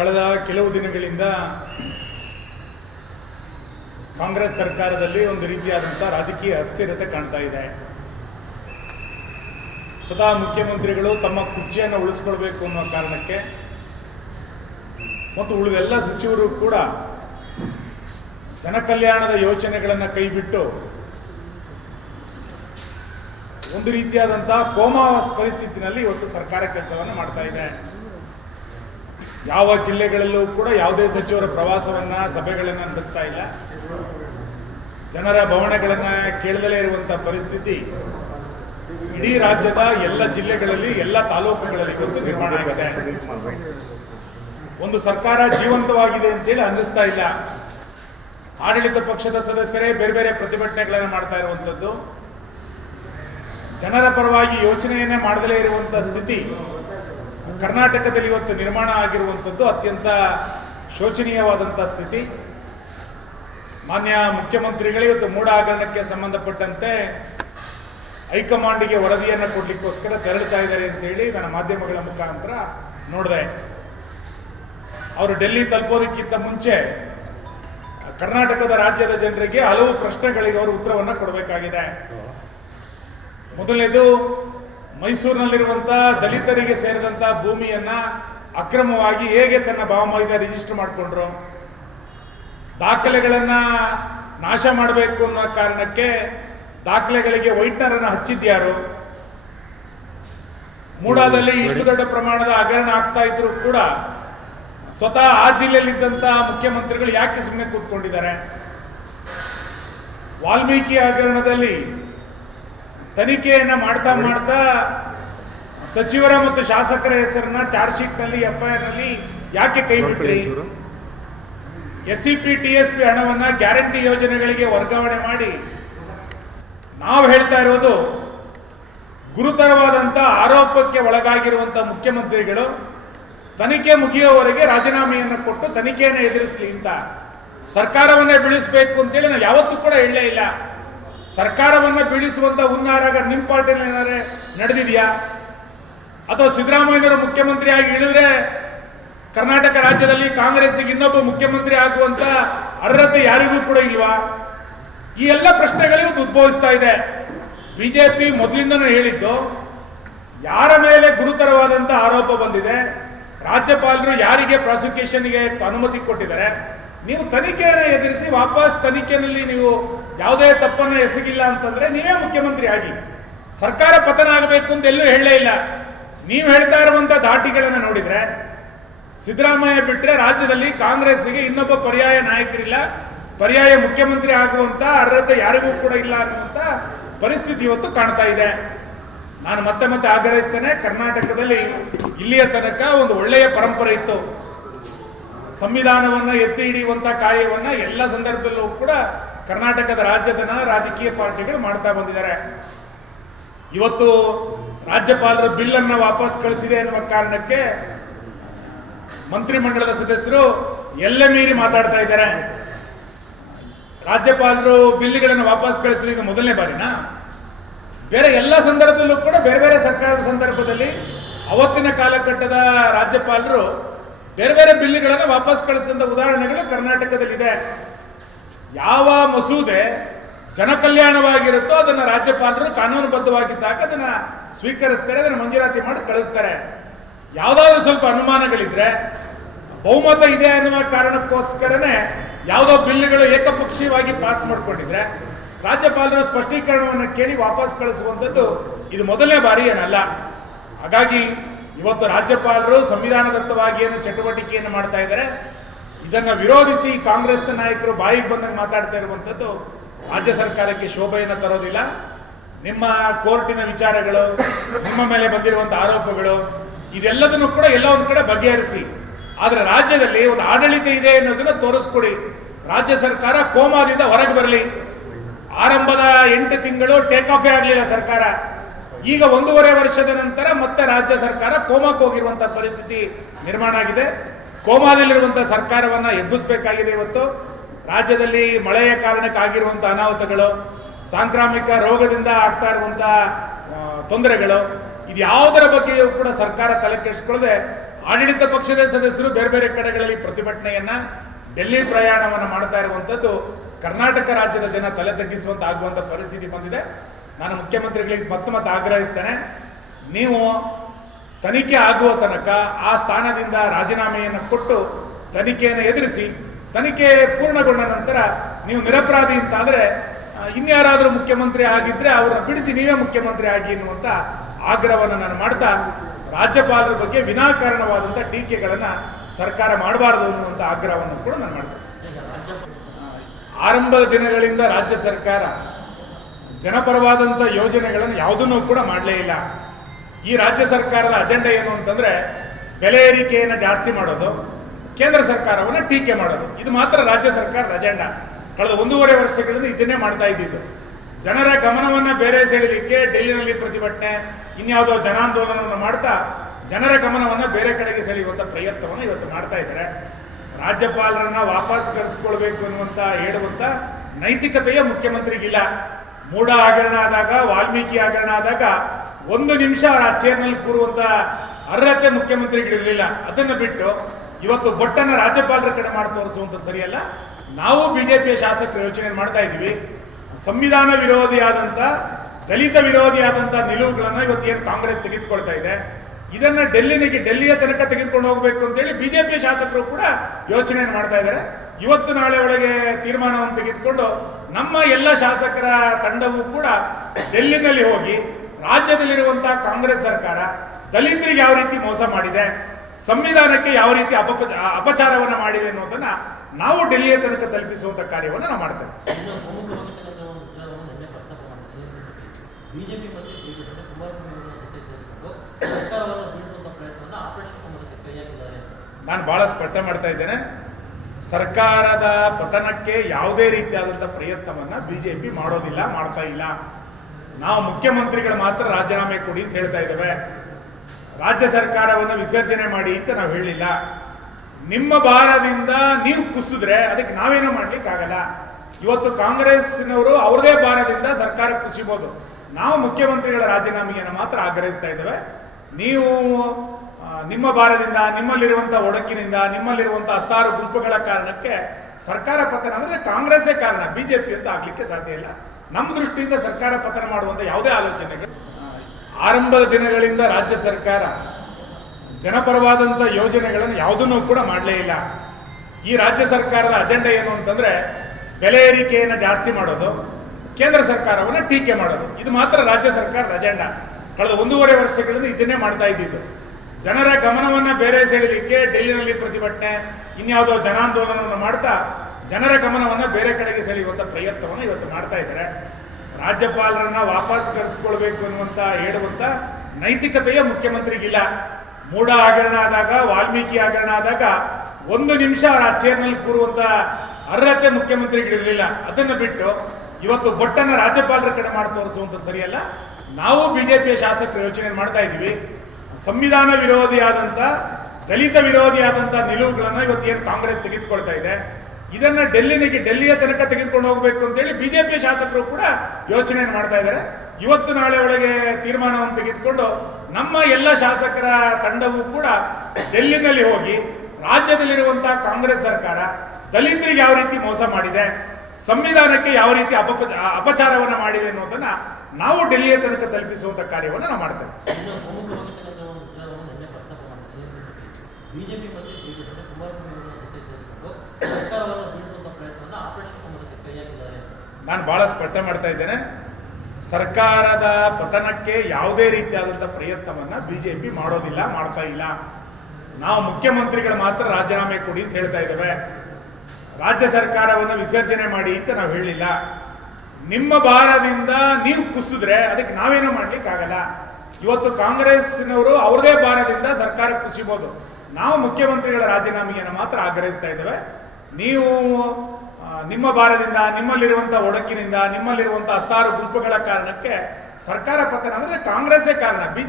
ಕಳೆದ ಕೆಲವು ದಿನಗಳಿಂದ ಕಾಂಗ್ರೆಸ್ ಸರ್ಕಾರದಲ್ಲಿ ಒಂದು ರೀತಿಯಾದಂಥ ರಾಜಕೀಯ ಅಸ್ಥಿರತೆ ಕಾಣ್ತಾ ಇದೆ. ಸ್ವತಃ ಮುಖ್ಯಮಂತ್ರಿಗಳು ತಮ್ಮ ಕುರ್ಚಿಯನ್ನು ಉಳಿಸ್ಕೊಳ್ಬೇಕು ಅನ್ನೋ ಕಾರಣಕ್ಕೆ ಮತ್ತು ಉಳಿದೆಲ್ಲ ಸಚಿವರು ಕೂಡ ಜನಕಲ್ಯಾಣದ ಯೋಜನೆಗಳನ್ನು ಕೈಬಿಟ್ಟು ಒಂದು ರೀತಿಯಾದಂತಹ ಕೋಮಾ ಪರಿಸ್ಥಿತಿನಲ್ಲಿ ಇವತ್ತು ಸರ್ಕಾರ ಕೆಲಸವನ್ನು ಮಾಡ್ತಾ ಇದೆ. ಯಾವ ಜಿಲ್ಲೆಗಳಲ್ಲೂ ಕೂಡ ಯಾವುದೇ ಸಚಿವರ ಪ್ರವಾಸವನ್ನ ಸಭೆಗಳನ್ನು ನಡೆಸ್ತಾ ಇಲ್ಲ. ಜನರ ಭವನಗಳನ್ನು ಕೇಳದಲೇ ಇರುವಂತಹ ಪರಿಸ್ಥಿತಿ ಇಡೀ ರಾಜ್ಯದ ಎಲ್ಲ ಜಿಲ್ಲೆಗಳಲ್ಲಿ ಎಲ್ಲ ತಾಲೂಕುಗಳಲ್ಲಿ ಇವತ್ತು ನಿರ್ಮಾಣ ಆಗಿದೆ. ಒಂದು ಸರ್ಕಾರ ಜೀವಂತವಾಗಿದೆ ಅಂತೇಳಿ ಅನ್ನಿಸ್ತಾ ಇಲ್ಲ. ಆಡಳಿತ ಪಕ್ಷದ ಸದಸ್ಯರೇ ಬೇರೆ ಬೇರೆ ಪ್ರತಿಭಟನೆಗಳನ್ನು ಮಾಡ್ತಾ ಇರುವಂಥದ್ದು, ಜನರ ಪರವಾಗಿ ಯೋಚನೆಯನ್ನೇ ಮಾಡದಲೇ ಇರುವಂತಹ ಸ್ಥಿತಿ ಕರ್ನಾಟಕದಲ್ಲಿ ಇವತ್ತು ನಿರ್ಮಾಣ ಆಗಿರುವಂಥದ್ದು ಅತ್ಯಂತ ಶೋಚನೀಯವಾದಂತಹ ಸ್ಥಿತಿ. ಮಾನ್ಯ ಮುಖ್ಯಮಂತ್ರಿಗಳು ಇವತ್ತು ಮೂಡ ಹಗರಣಕ್ಕೆ ಸಂಬಂಧಪಟ್ಟಂತೆ ಹೈಕಮಾಂಡ್ಗೆ ವರದಿಯನ್ನು ಕೊಡ್ಲಿಕ್ಕೋಸ್ಕರ ತೆರಳುತ್ತಾ ಇದ್ದಾರೆ ಅಂತೇಳಿ ನನ್ನ ಮಾಧ್ಯಮಗಳ ಮುಖಾಂತರ ನೋಡಿದೆ. ಅವರು ಡೆಲ್ಲಿ ತಲುಪೋದಕ್ಕಿಂತ ಮುಂಚೆ ಕರ್ನಾಟಕದ ರಾಜ್ಯದ ಜನರಿಗೆ ಹಲವು ಪ್ರಶ್ನೆಗಳಿಗೆ ಅವರು ಉತ್ತರವನ್ನು ಕೊಡಬೇಕಾಗಿದೆ. ಮೊದಲನೇದು, ಮೈಸೂರಿನಲ್ಲಿರುವಂತಹ ದಲಿತರಿಗೆ ಸೇರಿದಂತಹ ಭೂಮಿಯನ್ನ ಅಕ್ರಮವಾಗಿ ಹೇಗೆ ತನ್ನ ಭಾವಮೈದ ರಿಜಿಸ್ಟರ್ ಮಾಡಿಕೊಂಡ್ರು, ದಾಖಲೆಗಳನ್ನ ನಾಶ ಮಾಡಬೇಕು ಅನ್ನೋ ಕಾರಣಕ್ಕೆ ದಾಖಲೆಗಳಿಗೆ ವೈಟ್ನರ್ ಅನ್ನು ಹಚ್ಚಿದ್ಯಾರು, ಮೂಡಾದಲ್ಲಿ ಇಷ್ಟು ದೊಡ್ಡ ಪ್ರಮಾಣದ ಹಗರಣ ಆಗ್ತಾ ಇದ್ರು ಕೂಡ ಸ್ವತಃ ಆ ಜಿಲ್ಲೆಯಲ್ಲಿದ್ದಂತಹ ಮುಖ್ಯಮಂತ್ರಿಗಳು ಯಾಕೆ ಸುಮ್ಮನೆ ಕೂತ್ಕೊಂಡಿದ್ದಾರೆ, ವಾಲ್ಮೀಕಿ ಹಗರಣದಲ್ಲಿ ತನಿಖೆಯನ್ನ ಮಾಡ್ತಾ ಮಾಡ್ತಾ ಸಚಿವರ ಮತ್ತು ಶಾಸಕರ ಹೆಸರನ್ನ ಚಾರ್ಜ್ ಶೀಟ್ ನಲ್ಲಿ FIR ನಲ್ಲಿ ಯಾಕೆ ಕೈ ಬಿಟ್ರಿ, SCP TSP ಹಣವನ್ನ ಗ್ಯಾರಂಟಿ ಯೋಜನೆಗಳಿಗೆ ವರ್ಗಾವಣೆ ಮಾಡಿ ನಾವು ಹೇಳ್ತಾ ಇರೋದು ಗುರುತರವಾದಂತ ಆರೋಪಕ್ಕೆ ಒಳಗಾಗಿರುವಂತಹ ಮುಖ್ಯಮಂತ್ರಿಗಳು ತನಿಖೆ ಮುಗಿಯುವವರೆಗೆ ರಾಜೀನಾಮೆಯನ್ನು ಕೊಟ್ಟು ತನಿಖೆಯನ್ನು ಎದುರಿಸಲಿ ಅಂತ ಸರ್ಕಾರವನ್ನೇ ಬೀಳಿಸಬೇಕು ಅಂತೇಳಿ ನಾವು ಯಾವತ್ತೂ ಕೂಡ ಹೇಳಲೇ ಇಲ್ಲ. ಸರ್ಕಾರವನ್ನ ಬೀಳಿಸುವಂತ ಹುನ್ನಾರಾಗ ನಿಮ್ಮ ಪಾರ್ಟಿಯಲ್ಲಿ ಏನಾದ್ರೆ ನಡೆದಿದೆಯಾ, ಅಥವಾ ಸಿದ್ದರಾಮಯ್ಯನವರು ಮುಖ್ಯಮಂತ್ರಿಯಾಗಿ ಇಳಿದ್ರೆ ಕರ್ನಾಟಕ ರಾಜ್ಯದಲ್ಲಿ ಕಾಂಗ್ರೆಸ್ಗೆ ಇನ್ನೊಬ್ಬ ಮುಖ್ಯಮಂತ್ರಿ ಆಗುವಂತ ಅರ್ಹತೆ ಯಾರಿಗೂ ಕೂಡ ಇಲ್ವಾ? ಈ ಎಲ್ಲ ಪ್ರಶ್ನೆಗಳಿಗೂ ಉದ್ಭವಿಸ್ತಾ ಇದೆ. ಬಿಜೆಪಿ ಮೊದಲಿಂದನೂ ಹೇಳಿದ್ದು, ಯಾರ ಮೇಲೆ ಗುರುತರವಾದಂತ ಆರೋಪ ಬಂದಿದೆ, ರಾಜ್ಯಪಾಲರು ಯಾರಿಗೆ ಪ್ರಾಸಿಕ್ಯೂಷನ್ಗೆ ಅನುಮತಿ ಕೊಟ್ಟಿದ್ದಾರೆ, ನೀವು ತನಿಖೆಯನ್ನು ಎದುರಿಸಿ ವಾಪಸ್ ತನಿಖೆಯಲ್ಲಿ ನೀವು ಯಾವುದೇ ತಪ್ಪನ್ನು ಎಸಗಿಲ್ಲ ಅಂತಂದ್ರೆ ನೀವೇ ಮುಖ್ಯಮಂತ್ರಿ ಆಗಿ. ಸರ್ಕಾರ ಪತನ ಆಗಬೇಕು ಅಂತ ಎಲ್ಲೂ ಹೇಳಲೇ ಇಲ್ಲ. ನೀವು ಹೇಳ್ತಾ ಇರುವಂತ ದಾಟಿಗಳನ್ನು ನೋಡಿದ್ರೆ ಸಿದ್ದರಾಮಯ್ಯ ಬಿಟ್ಟರೆ ರಾಜ್ಯದಲ್ಲಿ ಕಾಂಗ್ರೆಸ್ಗೆ ಇನ್ನೊಬ್ಬ ಪರ್ಯಾಯ ನಾಯಕರಿಲ್ಲ, ಪರ್ಯಾಯ ಮುಖ್ಯಮಂತ್ರಿ ಆಗುವಂತ ಅರ್ಹತೆ ಯಾರಿಗೂ ಕೂಡ ಇಲ್ಲ ಅನ್ನುವಂತ ಪರಿಸ್ಥಿತಿ ಇವತ್ತು ಕಾಣ್ತಾ ಇದೆ. ನಾನು ಮತ್ತೆ ಮತ್ತೆ ಆಗ್ರಹಿಸ್ತೇನೆ, ಕರ್ನಾಟಕದಲ್ಲಿ ಇಲ್ಲಿಯ ತನಕ ಒಂದು ಒಳ್ಳೆಯ ಪರಂಪರೆ ಇತ್ತು. ಸಂವಿಧಾನವನ್ನ ಎತ್ತಿ ಹಿಡಿಯುವಂತ ಕಾರ್ಯವನ್ನ ಎಲ್ಲ ಸಂದರ್ಭದಲ್ಲೂ ಕೂಡ ಕರ್ನಾಟಕದ ರಾಜ್ಯದ ರಾಜಕೀಯ ಪಾರ್ಟಿಗಳು ಮಾಡ್ತಾ ಬಂದಿದ್ದಾರೆ. ಇವತ್ತು ರಾಜ್ಯಪಾಲರು ಬಿಲ್ ಅನ್ನ ವಾಪಸ್ ಕಳಿಸಿದೆ ಎನ್ನುವ ಕಾರಣಕ್ಕೆ ಮಂತ್ರಿಮಂಡಲದ ಸದಸ್ಯರು ಎಲ್ಲ ಮೀರಿ ಮಾತಾಡ್ತಾ ಇದ್ದಾರೆ. ರಾಜ್ಯಪಾಲರು ಬಿಲ್ಗಳನ್ನು ವಾಪಸ್ ಕಳಿಸಿದ್ರೆ ಇದು ಮೊದಲನೇ ಬಾರಿನಾ? ಬೇರೆ ಎಲ್ಲ ಸಂದರ್ಭದಲ್ಲೂ ಕೂಡ ಬೇರೆ ಬೇರೆ ಸರ್ಕಾರದ ಸಂದರ್ಭದಲ್ಲಿ ಅವತ್ತಿನ ಕಾಲಘಟ್ಟದ ರಾಜ್ಯಪಾಲರು ಬೇರೆ ಬೇರೆ ಬಿಲ್ಗಳನ್ನು ವಾಪಸ್ ಕಳಿಸಿದ ಉದಾಹರಣೆಗಳು ಕರ್ನಾಟಕದಲ್ಲಿದೆ. ಯಾವ ಮಸೂದೆ ಜನಕಲ್ಯಾಣವಾಗಿರುತ್ತೋ ಅದನ್ನು ರಾಜ್ಯಪಾಲರು ಕಾನೂನುಬದ್ಧವಾಗಿದ್ದಾಗ ಅದನ್ನ ಸ್ವೀಕರಿಸ್ತಾರೆ, ಅದನ್ನು ಮಂಜೂರಾತಿ ಮಾಡಿ ಕಳಿಸ್ತಾರೆ. ಯಾವುದಾದ್ರೂ ಸ್ವಲ್ಪ ಅನುಮಾನಗಳಿದ್ರೆ, ಬಹುಮತ ಇದೆ ಅನ್ನುವ ಕಾರಣಕ್ಕೋಸ್ಕರನೇ ಯಾವುದೋ ಬಿಲ್ಗಳು ಏಕಪಕ್ಷೀಯವಾಗಿ ಪಾಸ್ ಮಾಡಿಕೊಂಡಿದ್ರೆ ರಾಜ್ಯಪಾಲರ ಸ್ಪಷ್ಟೀಕರಣವನ್ನು ಕೇಳಿ ವಾಪಸ್ ಕಳಿಸುವಂಥದ್ದು ಇದು ಮೊದಲನೇ ಬಾರಿ ಏನಲ್ಲ. ಹಾಗಾಗಿ ಇವತ್ತು ರಾಜ್ಯಪಾಲರು ಸಂವಿಧಾನದತ್ತವಾಗಿ ಏನು ಚಟುವಟಿಕೆಯನ್ನು ಮಾಡ್ತಾ ಇದ್ದಾರೆ, ಇದನ್ನ ವಿರೋಧಿಸಿ ಕಾಂಗ್ರೆಸ್ನ ನಾಯಕರು ಬಾಯಿಗೆ ಬಂದಂಗೆ ಮಾತಾಡ್ತಾ ಇರುವಂಥದ್ದು ರಾಜ್ಯ ಸರ್ಕಾರಕ್ಕೆ ಶೋಭೆಯನ್ನು ತರೋದಿಲ್ಲ. ನಿಮ್ಮ ಕೋರ್ಟಿನ ವಿಚಾರಗಳು, ನಿಮ್ಮ ಮೇಲೆ ಬಂದಿರುವಂತಹ ಆರೋಪಗಳು, ಇದೆಲ್ಲದನ್ನು ಕೂಡ ಎಲ್ಲ ಒಂದು ಕಡೆ ಬಗೆಹರಿಸಿ, ಆದ್ರೆ ರಾಜ್ಯದಲ್ಲಿ ಒಂದು ಆಡಳಿತ ಇದೆ ಅನ್ನೋದನ್ನ ತೋರಿಸ್ಕೊಡಿ. ರಾಜ್ಯ ಸರ್ಕಾರ ಕೋಮಾದಿಂದ ಹೊರಗೆ ಬರಲಿ. ಆರಂಭದ 8 ತಿಂಗಳು ಟೇಕ್ ಆಫೇ ಆಗಲಿಲ್ಲ ಸರ್ಕಾರ. ಈಗ 1.5 ವರ್ಷದ ನಂತರ ಮತ್ತೆ ರಾಜ್ಯ ಸರ್ಕಾರ ಕೋಮಾಕ್ಕೆ ಹೋಗಿರುವಂತಹ ಪರಿಸ್ಥಿತಿ ನಿರ್ಮಾಣ ಆಗಿದೆ. ಕೋಮಾದಲ್ಲಿರುವಂತಹ ಸರ್ಕಾರವನ್ನ ಎಬ್ಬಿಸಬೇಕಾಗಿದೆ. ಇವತ್ತು ರಾಜ್ಯದಲ್ಲಿ ಮಳೆಯ ಕಾರಣಕ್ಕಾಗಿರುವಂತಹ ಅನಾಹುತಗಳು, ಸಾಂಕ್ರಾಮಿಕ ರೋಗದಿಂದ ಆಗ್ತಾ ಇರುವಂತಹ ತೊಂದರೆಗಳು, ಇದು ಯಾವುದರ ಬಗ್ಗೆಯೂ ಕೂಡ ಸರ್ಕಾರ ತಲೆ ಕೆಡಿಸ್ಕೊಳ್ಳದೆ ಆಡಳಿತ ಪಕ್ಷದ ಸದಸ್ಯರು ಬೇರೆ ಬೇರೆ ಕಡೆಗಳಲ್ಲಿ ಪ್ರತಿಭಟನೆಯನ್ನ ಡೆಲ್ಲಿ ಪ್ರಯಾಣವನ್ನು ಮಾಡ್ತಾ ಇರುವಂತದ್ದು ಕರ್ನಾಟಕ ರಾಜ್ಯದ ಜನ ತಲೆ ತಗ್ಗಿಸುವಂತ ಆಗುವಂತ ಪರಿಸ್ಥಿತಿ ಬಂದಿದೆ. ನಾನು ಮುಖ್ಯಮಂತ್ರಿಗಳಿಗೆ ಮತ್ತೆ ಆಗ್ರಹಿಸ್ತೇನೆ, ನೀವು ತನಿಖೆ ಆಗುವ ತನಕ ಆ ಸ್ಥಾನದಿಂದ ರಾಜೀನಾಮೆಯನ್ನು ಕೊಟ್ಟು ತನಿಖೆಯನ್ನು ಎದುರಿಸಿ, ತನಿಖೆ ಪೂರ್ಣಗೊಂಡ ನಂತರ ನೀವು ನಿರಪರಾಧಿ ಅಂತಾದರೆ ಇನ್ಯಾರಾದರೂ ಮುಖ್ಯಮಂತ್ರಿ ಆಗಿದ್ರೆ ಅವ್ರನ್ನ ಬಿಡಿಸಿ ನೀವೇ ಮುಖ್ಯಮಂತ್ರಿ ಆಗಿ ಎನ್ನುವಂತ ಆಗ್ರಹವನ್ನು ನಾನು ಮಾಡ್ತಾ, ರಾಜ್ಯಪಾಲರ ಬಗ್ಗೆ ವಿನಾಕಾರಣವಾದಂಥ ಟೀಕೆಗಳನ್ನು ಸರ್ಕಾರ ಮಾಡಬಾರದು ಅನ್ನುವಂಥ ಆಗ್ರಹವನ್ನು ಕೂಡ ನಾನು ಮಾಡ್ತೇನೆ. ಆರಂಭದ ದಿನಗಳಿಂದ ರಾಜ್ಯ ಸರ್ಕಾರ ಜನಪರವಾದಂಥ ಯೋಜನೆಗಳನ್ನು ಯಾವುದನ್ನೂ ಕೂಡ ಮಾಡಲೇ ಇಲ್ಲ. ಈ ರಾಜ್ಯ ಸರ್ಕಾರದ ಅಜೆಂಡಾ ಏನು ಅಂತಂದ್ರೆ ಬೆಲೆ ಏರಿಕೆಯನ್ನು ಜಾಸ್ತಿ ಮಾಡೋದು, ಕೇಂದ್ರ ಸರ್ಕಾರವನ್ನು ಟೀಕೆ ಮಾಡೋದು. ಇದು ಮಾತ್ರ ರಾಜ್ಯ ಸರ್ಕಾರದ ಅಜೆಂಡಾ. ಕಳೆದ 1.5 ವರ್ಷಗಳಿಂದ ಇದನ್ನೇ ಮಾಡ್ತಾ ಇದ್ದಿದ್ದು. ಜನರ ಗಮನವನ್ನ ಬೇರೆ ಸೆಳೆಯಲಿಕ್ಕೆ ಡೆಲ್ಲಿನಲ್ಲಿ ಪ್ರತಿಭಟನೆ, ಇನ್ಯಾವುದೋ ಜನಾಂದೋಲನವನ್ನು ಮಾಡ್ತಾ ಜನರ ಗಮನವನ್ನ ಬೇರೆ ಕಡೆಗೆ ಸೆಳೆಯುವಂತ ಪ್ರಯತ್ನವನ್ನು ಇವತ್ತು ಮಾಡ್ತಾ ಇದ್ದಾರೆ. ರಾಜ್ಯಪಾಲರನ್ನ ವಾಪಸ್ ಕರೆಸಿಕೊಳ್ಬೇಕು ಅನ್ನುವಂತ ಹೇಳುವಂತ ನೈತಿಕತೆಯ ಮುಖ್ಯಮಂತ್ರಿಗಿಲ್ಲ. ಮೂಢ ಹಗರಣ ಆದಾಗ, ವಾಲ್ಮೀಕಿ ಹಗರಣ ಆದಾಗ 1 ನಿಮಿಷ ಆ ಚೇರ್ನಲ್ಲಿ ಕೂರುವಂತ ಅರ್ಹತೆ ಮುಖ್ಯಮಂತ್ರಿಗಳಿರಲಿಲ್ಲ. ಅದನ್ನು ಬಿಟ್ಟು ಇವತ್ತು ಬೊಟ್ಟನ್ನ ರಾಜ್ಯಪಾಲರ ಕಡೆ ಮಾಡಿ ತೋರಿಸುವಂತ ಸರಿಯಲ್ಲ. ನಾವು ಬಿಜೆಪಿಯ ಶಾಸಕರು ಯೋಚನೆ ಮಾಡ್ತಾ ಇದ್ದೀವಿ, ಸಂವಿಧಾನ ವಿರೋಧಿಯಾದಂಥ, ದಲಿತ ವಿರೋಧಿಯಾದಂಥ ನಿಲುವುಗಳನ್ನು ಇವತ್ತೇನು ಕಾಂಗ್ರೆಸ್ ತೆಗೆದುಕೊಳ್ತಾ ಇದೆ, ಇದನ್ನ ಡೆಲ್ಲಿಯ ತನಕ ತೆಗೆದುಕೊಂಡು ಹೋಗಬೇಕು ಅಂತೇಳಿ ಬಿಜೆಪಿಯ ಶಾಸಕರು ಕೂಡ ಯೋಚನೆಯನ್ನು ಮಾಡ್ತಾ ಇದ್ದಾರೆ. ಇವತ್ತು ನಾಳೆ ಒಳಗೆ ತೀರ್ಮಾನವನ್ನು ತೆಗೆದುಕೊಂಡು ನಮ್ಮ ಎಲ್ಲ ಶಾಸಕರ ತಂಡವೂ ಕೂಡ ಡೆಲ್ಲಿನಲ್ಲಿ ಹೋಗಿ ರಾಜ್ಯದಲ್ಲಿರುವಂತಹ ಕಾಂಗ್ರೆಸ್ ಸರ್ಕಾರ ದಲಿತರಿಗೆ ಯಾವ ರೀತಿ ಮೋಸ ಮಾಡಿದೆ, ಸಂವಿಧಾನಕ್ಕೆ ಯಾವ ರೀತಿ ಅಪಚಾರವನ್ನು ಮಾಡಿದೆ ಅನ್ನೋದನ್ನ ನಾವು ಡೆಲ್ಲಿಯ ತನಕ ತಲುಪಿಸುವಂತ ಕಾರ್ಯವನ್ನು ನಾವು ಮಾಡ್ತೇವೆ. ಬಿಜೆಪಿ ಮತ್ತು ಜೆಡಿಎಸ್ ಕುಮಾರಸ್ವಾಮಿ ಜೊತೆ ಸೇರಿಸಿಕೊಂಡು ಸರ್ಕಾರವನ್ನು ಬೀಳಿಸುವಂತ ಪ್ರಯತ್ನವನ್ನು ಆಪರೇಷನ್ ಕಮಲಕ್ಕೆ ಕೈಯಾಗಿದ್ದಾರೆ. ನಾನು ಬಹಳ ಸ್ಪಷ್ಟ ಮಾಡ್ತಾ ಇದ್ದೇನೆ, ಸರ್ಕಾರದ ಪತನಕ್ಕೆ ಯಾವುದೇ ರೀತಿಯಾದಂಥ ಪ್ರಯತ್ನವನ್ನ ಬಿಜೆಪಿ ಮಾಡೋದಿಲ್ಲ, ಮಾಡ್ತಾ ಇಲ್ಲ. ನಾವು ಮುಖ್ಯಮಂತ್ರಿಗಳು ಮಾತ್ರ ರಾಜೀನಾಮೆ ಕೊಡಿ ಅಂತ ಹೇಳ್ತಾ ಇದ್ದೇವೆ. ರಾಜ್ಯ ಸರ್ಕಾರವನ್ನು ವಿಸರ್ಜನೆ ಮಾಡಿ ಅಂತ ನಾವು ಹೇಳಿಲ್ಲ. ನಿಮ್ಮ ಭಾರದಿಂದ ನೀವು ಕುಸಿದ್ರೆ ಅದಕ್ಕೆ ನಾವೇನೋ ಮಾಡ್ಲಿಕ್ಕಾಗಲ್ಲ. ಇವತ್ತು ಕಾಂಗ್ರೆಸ್ನವರು ಅವರದೇ ಭಾರದಿಂದ ಸರ್ಕಾರ ಕುಸಿಬಹುದು. ನಾವು ಮುಖ್ಯಮಂತ್ರಿಗಳ ರಾಜೀನಾಮೆಯನ್ನು ಮಾತ್ರ ಆಗ್ರಹಿಸ್ತಾ ಇದ್ದೇವೆ. ನೀವು ನಿಮ್ಮ ಭಾರದಿಂದ, ನಿಮ್ಮಲ್ಲಿರುವಂತಹ ಒಡಕಿನಿಂದ, ನಿಮ್ಮಲ್ಲಿರುವಂತಹ 16 ಗುಂಪುಗಳ ಕಾರಣಕ್ಕೆ ಸರ್ಕಾರ ಪತನ ಅಂದ್ರೆ ಕಾಂಗ್ರೆಸ್ಸೇ ಕಾರಣ, ಬಿಜೆಪಿ ಅಂತ ಆಗ್ಲಿಕ್ಕೆ ಸಾಧ್ಯ ಇಲ್ಲ. ನಮ್ಮ ದೃಷ್ಟಿಯಿಂದ ಸರ್ಕಾರ ಪತನ ಮಾಡುವಂತ ಯಾವುದೇ ಆಲೋಚನೆಗಳು. ಆರಂಭದ ದಿನಗಳಿಂದ ರಾಜ್ಯ ಸರ್ಕಾರ ಜನಪರವಾದಂಥ ಯೋಜನೆಗಳನ್ನು ಯಾವುದನ್ನೂ ಕೂಡ ಮಾಡಲೇ ಇಲ್ಲ. ಈ ರಾಜ್ಯ ಸರ್ಕಾರದ ಅಜೆಂಡಾ ಏನು ಅಂತಂದ್ರೆ ಬೆಲೆ ಏರಿಕೆಯನ್ನು ಜಾಸ್ತಿ ಮಾಡೋದು, ಕೇಂದ್ರ ಸರ್ಕಾರವನ್ನು ಟೀಕೆ ಮಾಡೋದು. ಇದು ಮಾತ್ರ ರಾಜ್ಯ ಸರ್ಕಾರದ ಅಜೆಂಡಾ. ಕಳೆದ 1.5 ವರ್ಷಗಳಿಂದ ಇದನ್ನೇ ಮಾಡ್ತಾ ಇದ್ದಿದ್ದು. ಜನರ ಗಮನವನ್ನ ಬೇರೆ ಸೆಳೆಯಲಿಕ್ಕೆ ಡೆಲ್ಲಿನಲ್ಲಿ ಪ್ರತಿಭಟನೆ, ಇನ್ಯಾವುದೋ ಜನಾಂದೋಲನವನ್ನು ಮಾಡ್ತಾ ಜನರ ಗಮನವನ್ನ ಬೇರೆ ಕಡೆಗೆ ಸೆಳೆಯುವಂತ ಪ್ರಯತ್ನವನ್ನು ಇವತ್ತು ಮಾಡ್ತಾ ಇದ್ದಾರೆ. ರಾಜ್ಯಪಾಲರನ್ನ ವಾಪಸ್ ಕರೆಸಿಕೊಳ್ಬೇಕು ಅನ್ನುವಂತ ಹೇಳುವಂತ ನೈತಿಕತೆಯ ಮುಖ್ಯಮಂತ್ರಿಗಿಲ್ಲ. ಮೂಢ ಹಗರಣ ಆದಾಗ, ವಾಲ್ಮೀಕಿ ಹಗರಣ ಆದಾಗ 1 ನಿಮಿಷ ಆ ಚೇರ್ನಲ್ಲಿ ಕೂರುವಂತ ಅರ್ಹತೆ ಮುಖ್ಯಮಂತ್ರಿಗಳಿರಲಿಲ್ಲ. ಅದನ್ನು ಬಿಟ್ಟು ಇವತ್ತು ಬೊಟ್ಟನ್ನ ರಾಜ್ಯಪಾಲರ ಕಡೆ ಮಾಡಿ ತೋರಿಸುವಂತ ಸರಿಯಲ್ಲ. ನಾವು ಬಿಜೆಪಿಯ ಶಾಸಕರು ಯೋಚನೆ ಮಾಡ್ತಾ ಇದ್ದೀವಿ, ಸಂವಿಧಾನ ವಿರೋಧಿಯಾದಂಥ, ದಲಿತ ವಿರೋಧಿಯಾದಂಥ ನಿಲುವುಗಳನ್ನು ಇವತ್ತೇನು ಕಾಂಗ್ರೆಸ್ ತೆಗೆದುಕೊಳ್ತಾ ಇದೆ, ಇದನ್ನ ಡೆಲ್ಲಿಯ ತನಕ ತೆಗೆದುಕೊಂಡು ಹೋಗಬೇಕು ಅಂತೇಳಿ ಬಿಜೆಪಿಯ ಶಾಸಕರು ಕೂಡ ಯೋಚನೆಯನ್ನು ಮಾಡ್ತಾ ಇದ್ದಾರೆ. ಇವತ್ತು ನಾಳೆ ಒಳಗೆ ತೀರ್ಮಾನವನ್ನು ತೆಗೆದುಕೊಂಡು ನಮ್ಮ ಎಲ್ಲ ಶಾಸಕರ ತಂಡವೂ ಕೂಡ ಡೆಲ್ಲಿನಲ್ಲಿ ಹೋಗಿ ರಾಜ್ಯದಲ್ಲಿರುವಂತಹ ಕಾಂಗ್ರೆಸ್ ಸರ್ಕಾರ ದಲಿತರಿಗೆ ಯಾವ ರೀತಿ ಮೋಸ ಮಾಡಿದೆ, ಸಂವಿಧಾನಕ್ಕೆ ಯಾವ ರೀತಿ ಅಪಚಾರವನ್ನು ಮಾಡಿದೆ ಅನ್ನೋದನ್ನ ನಾವು ಡೆಲ್ಲಿಯ ತನಕ ತಲುಪಿಸುವಂತ ಕಾರ್ಯವನ್ನು ನಾವು ಮಾಡ್ತೇವೆ. ಬಿಜೆಪಿ ಮತ್ತು ಜೆಡಿಎಸ್ ಕುಮಾರಸ್ವಾಮಿ ಜೊತೆ ಸೇರಿಸಿಕೊಂಡು ಸರ್ಕಾರವನ್ನು ಬೀಳಿಸುವಂತ ಪ್ರಯತ್ನವನ್ನು ಆಪರೇಷನ್ ಕಮಲಕ್ಕೆ ಕೈಯಾಗಿದ್ದಾರೆ. ನಾನು ಬಹಳ ಸ್ಪಷ್ಟ ಮಾಡ್ತಾ ಇದ್ದೇನೆ, ಸರ್ಕಾರದ ಪತನಕ್ಕೆ ಯಾವುದೇ ರೀತಿಯಾದಂಥ ಪ್ರಯತ್ನವನ್ನ ಬಿಜೆಪಿ ಮಾಡೋದಿಲ್ಲ, ಮಾಡ್ತಾ ಇಲ್ಲ. ನಾವು ಮುಖ್ಯಮಂತ್ರಿಗಳು ಮಾತ್ರ ರಾಜೀನಾಮೆ ಕೊಡಿ ಅಂತ ಹೇಳ್ತಾ ಇದ್ದೇವೆ. ರಾಜ್ಯ ಸರ್ಕಾರವನ್ನು ವಿಸರ್ಜನೆ ಮಾಡಿ ಅಂತ ನಾವು ಹೇಳಿಲ್ಲ. ನಿಮ್ಮ ಭಾರದಿಂದ ನೀವು ಕುಸಿದ್ರೆ ಅದಕ್ಕೆ ನಾವೇನೋ ಮಾಡ್ಲಿಕ್ಕಾಗಲ್ಲ. ಇವತ್ತು ಕಾಂಗ್ರೆಸ್ನವರು ಅವರದೇ ಭಾರದಿಂದ ಸರ್ಕಾರ ಕುಸಿಬಹುದು. ನಾವು ಮುಖ್ಯಮಂತ್ರಿಗಳ ರಾಜೀನಾಮೆಯನ್ನು ಮಾತ್ರ ಆಗ್ರಹಿಸ್ತಾ ಇದ್ದೇವೆ. ನೀವು ನಿಮ್ಮ ಭಾರದಿಂದ, ನಿಮ್ಮಲ್ಲಿರುವಂತಹ ಒಡಕಿನಿಂದ, ನಿಮ್ಮಲ್ಲಿರುವಂತಹ 16 ಗುಂಪುಗಳ ಕಾರಣಕ್ಕೆ ಸರ್ಕಾರ ಪತನ ಅಂದ್ರೆ ಕಾಂಗ್ರೆಸ್ಸೇ ಕಾರಣ, ಬಿಜೆಪಿ